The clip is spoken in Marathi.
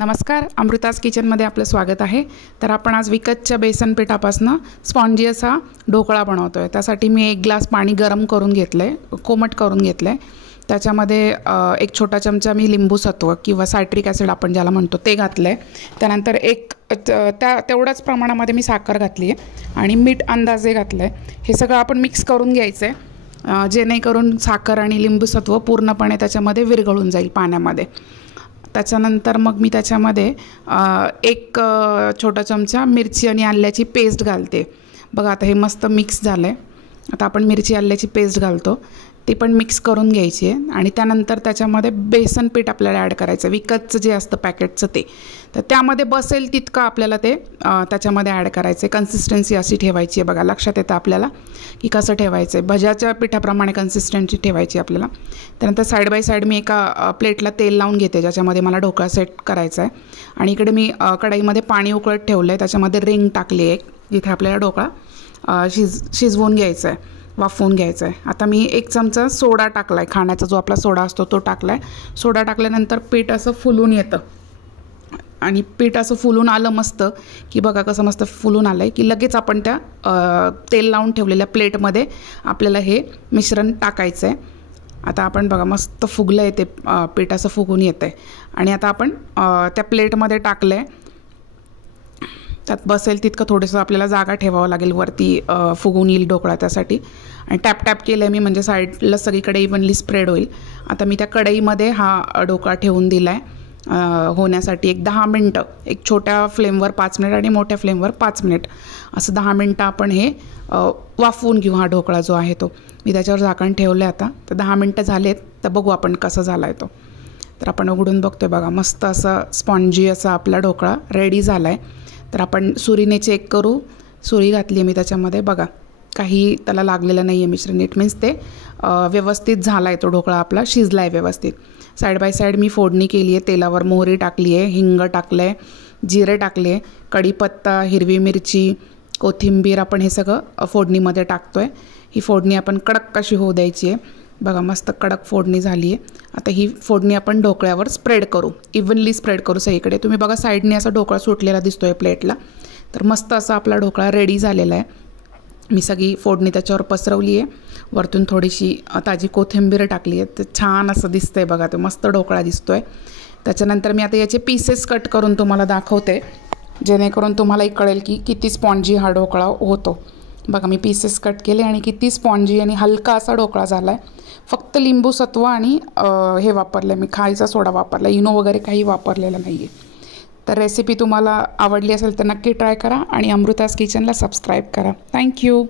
नमस्कार, अमृताज किचनमध्ये आपलं स्वागत आहे। तर आपण आज विकतच्या बेसन पिठापासून स्पॉन्जी असा ढोकळा बनवतोय। त्यासाठी मी 1 ग्लास पाणी गरम करून घेतलंय, कोमट करून घेतलंय। त्याच्यामध्ये एक छोटा चमचा मी लिंबू सत्व किंवा सायट्रिक ॲसिड आपण ज्याला म्हणतो ते घातलंय। त्यानंतर तेवढ्याच प्रमाणामध्ये मी साखर घातली आहे आणि मीठ अंदाजे घातलंय। हे सगळं आपण मिक्स करून घ्यायचं आहे, जेणेकरून साखर आणि लिंबू सत्व पूर्णपणे त्याच्यामध्ये विरघळून जाईल पाण्यामध्ये। त्याच्यानंतर मग मी त्याच्यामध्ये एक छोटा चमचा मिरची आणि आल्याची पेस्ट घालते। बघा आता हे मस्त मिक्स झालं आहे। आता आपण मिरची आल्याची पेस्ट घालतो, ती पण मिक्स करून घ्यायची आहे आणि त्यानंतर त्याच्यामध्ये बेसन पीठ आपल्याला ॲड करायचं, विकतचं जे असतं पॅकेटचं ते। तर त्यामध्ये बसेल तितकं आपल्याला ते त्याच्यामध्ये ॲड करायचं आहे। कन्सिस्टन्सी अशी ठेवायची आहे, बघा लक्षात येतं आपल्याला की कसं ठेवायचं आहे। भज्याच्या पिठाप्रमाणे कन्सिस्टन्सी ठेवायची आपल्याला। त्यानंतर साईड बाय साईड मी एका प्लेटला तेल लावून घेते, ज्याच्यामध्ये मला ढोकळा सेट करायचा आहे। आणि इकडे मी कढईमध्ये पाणी उकळत ठेवलं आहे, त्याच्यामध्ये रिंग टाकली आहे जिथे आपल्याला ढोकळा शिजवून घ्यायचा आहे, वाफवून घ्यायचं आहे। आता मी 1 चमचा सोडा टाकला आहे, खाण्याचा जो आपला सोडा असतो तो टाकला आहे। सोडा टाकल्यानंतर पीठ असं फुलून येतं आणि पीठ असं फुलून आलं मस्त की बघा कसं मस्त फुलून आलं आहे की लगेच आपण त्या तेल लावून ठेवलेल्या प्लेटमध्ये आपल्याला हे मिश्रण टाकायचं आहे। आता आपण बघा मस्त फुगलं आहे ते पीठ असं फुगून येतं आहे आणि आता आपण त्या प्लेटमध्ये टाकलं आहे। त्यात बसेल तितकं थोडंसं आपल्याला जागा ठेवावं लागेल, वरती फुगून येईल ढोकळा त्यासाठी। आणि टॅप टॅप केलं आहे मी, म्हणजे साईडला सगळीकडे इव्हनली स्प्रेड होईल। आता मी त्या कढईमध्ये हा ढोकळा ठेवून दिला आहे होण्यासाठी 10 मिनटं, एक छोट्या फ्लेमवर 5 मिनिट आणि मोठ्या फ्लेमवर 5 मिनिट, असं 10 मिनटं आपण हे वाफवून घेऊ। हा ढोकळा जो आहे तो मी त्याच्यावर झाकण ठेवलं आहे। आता तर 10 मिनटं झालेत, तर बघू आपण कसा झाला आहे तो। तर आपण उघडून बघतोय, बघा मस्त असा स्पॉन्जी असा आपला ढोकळा रेडी झाला आहे। तर आपण सुरीने चेक करू, सुरी घातली आहे मी त्याच्यामध्ये, बघा काही त्याला लागलेलं नाही आहे मिश्रण। इट मीन्स ते व्यवस्थित झाला आहे, तो ढोकळा आपला शिजला आहे व्यवस्थित। साईड बाय साईड मी फोडणी केली आहे, तेलावर मोहरी टाकली आहे, हिंग टाकलं आहे, जिरे टाकले, कढीपत्ता, हिरवी मिरची, कोथिंबीर आपण हे सगळं फोडणीमध्ये टाकतो आहे। ही फोडणी आपण कडक कशी होऊ द्यायची आहे, बघा मस्त कडक फोडणी झाली आहे। आता ही फोडणी आपण ढोकळ्यावर स्प्रेड करू, इव्हनली स्प्रेड करू सगळीकडे। तुम्ही बघा साईडने असा ढोकळा सुटलेला दिसतो आहे प्लेटला। तर मस्त असा आपला ढोकळा रेडी झालेला आहे। मी सगळी फोडणी त्याच्यावर पसरवली आहे, वरतून थोडीशी ताजी कोथिंबीर टाकली आहे, तर छान असं दिसतं आहे बघा, तो मस्त ढोकळा दिसतो आहे। त्याच्यानंतर मी आता याचे पीसेस कट करून तुम्हाला दाखवते, जेणेकरून तुम्हालाही कळेल की किती स्पॉन्जी हा ढोकळा होतो। बघा मी पीसेस कट केले आणि किती स्पॉन्जी आणि हलका असा ढोकळा झाला आहे। फक्त लिंबू सत्व आणि हे वापरलं आहे मी, खायचा सोडा वापरला, इनो वगैरे काही वापरलेलं नाही आहे। तर रेसिपी तुम्हाला आवडली असेल तर नक्की ट्राय करा आणि अमृताज किचनला सबस्क्राईब करा। थँक्यू।